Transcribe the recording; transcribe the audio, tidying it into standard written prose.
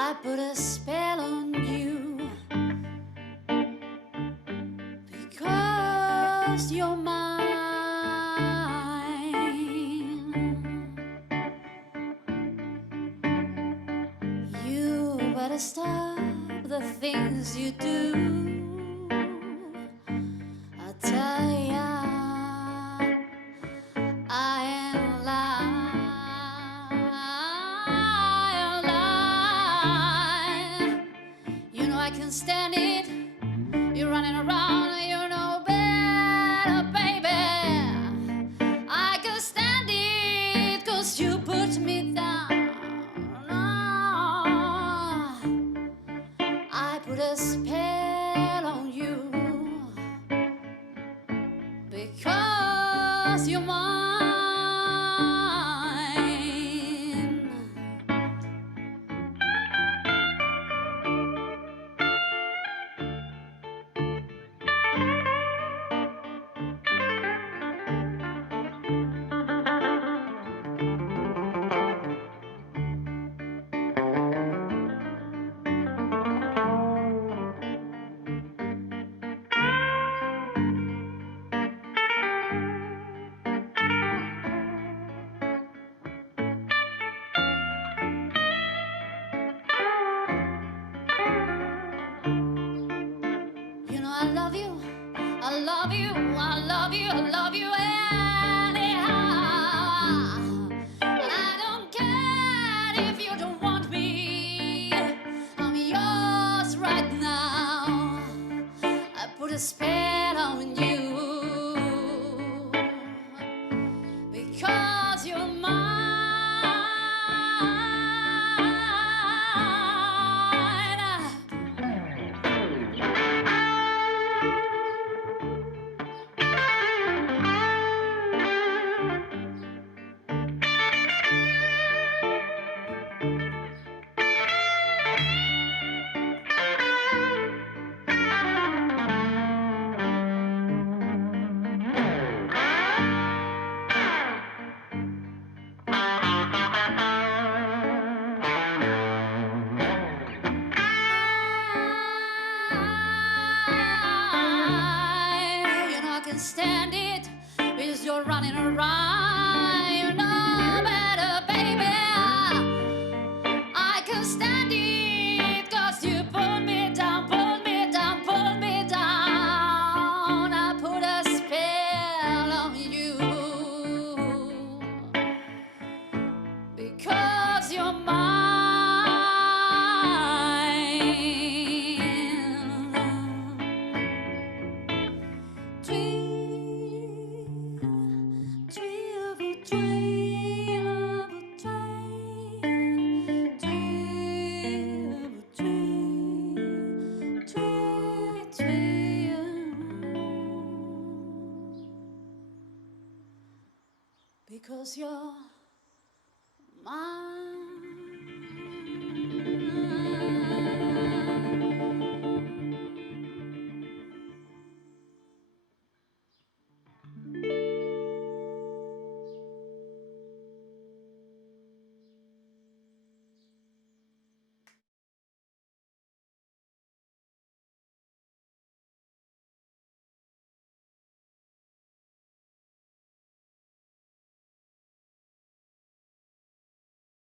I put a spell on you because you're mine. You better stop the things you do. I tell ya, I am lying. You know I can stand it. You're running around, you know better, baby. I can stand it, 'cause you put me down. Oh, I put a spell on you because you're mine. You know I love you, I love you, I love you, I love you anyhow. And I don't care if you don't want me, I'm yours right now. I put a spell on you because you're mine. You know I can stand it because you're running around. You know better, baby. I can stand it 'cause you pull me down, pull me down, pull me down. I put a spell on you because you're mine. Because you're mine.